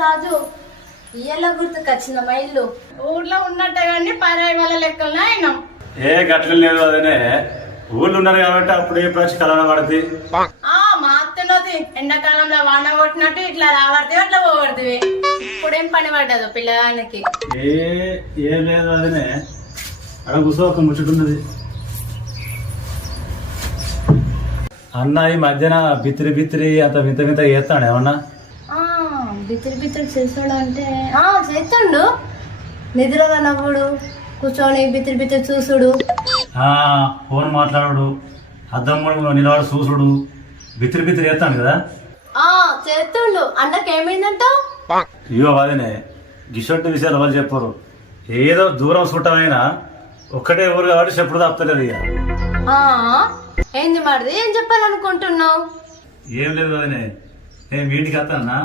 రాజు ఇయ్యల గుర్తుకొచ్చిన మా ఇల్లు ఊర్లో ఉన్నట్టే కానీ పరాయి వాళ్ళ లెక్కలనే అయినాం. ఏ గట్ల లేదు అదనే ఊళ్ళు ఉన్నారు కాబట్టి అప్పుడు ఏ పచ్చి కలన పడుతుంది. మా అత్తనది ఎండాకాలంలో వాన కొట్టినట్టు ఇట్లా రావడితే అట్లా పోగొడుతుంది. ఇప్పుడేం పని పడ్డదు పిల్లగానికి. ఏం లేదు అదనే అక్కడ కూర్చో ఒక ముచ్చటున్నది. అన్న ఈ మధ్యన బిత్తిరి బిత్తిరి అంత వింత వింత చేస్తాడు ఏమన్నా? బిత్తిరి బిత్తిరి చేస్తాడు అంటే చేస్తుండు. నిద్రగా నవ్వుడు, కూర్చొని బిత్తిరి బిత్తిరి చూసుడు, ఫోన్ మాట్లాడు, అద్దం నిలబడు చూసుడు, బిత్తిరి బిత్తిరి చేస్తాడు కదా. చేస్తుండు. అన్నకేమైందంట? ఇవో అదేనే గిసొంటి విషయాలు ఎవరు చెప్పరు. ఏదో దూరం చుట్టమైనా ఒక్కటే ఊరు కాబట్టి చెప్పుడు తప్పలేదు. ఇక ఏంది మరిది, ఏం చెప్పాలనుకుంటున్నావు? ఏం లేదు అదనే నేను వీటికి వస్తానా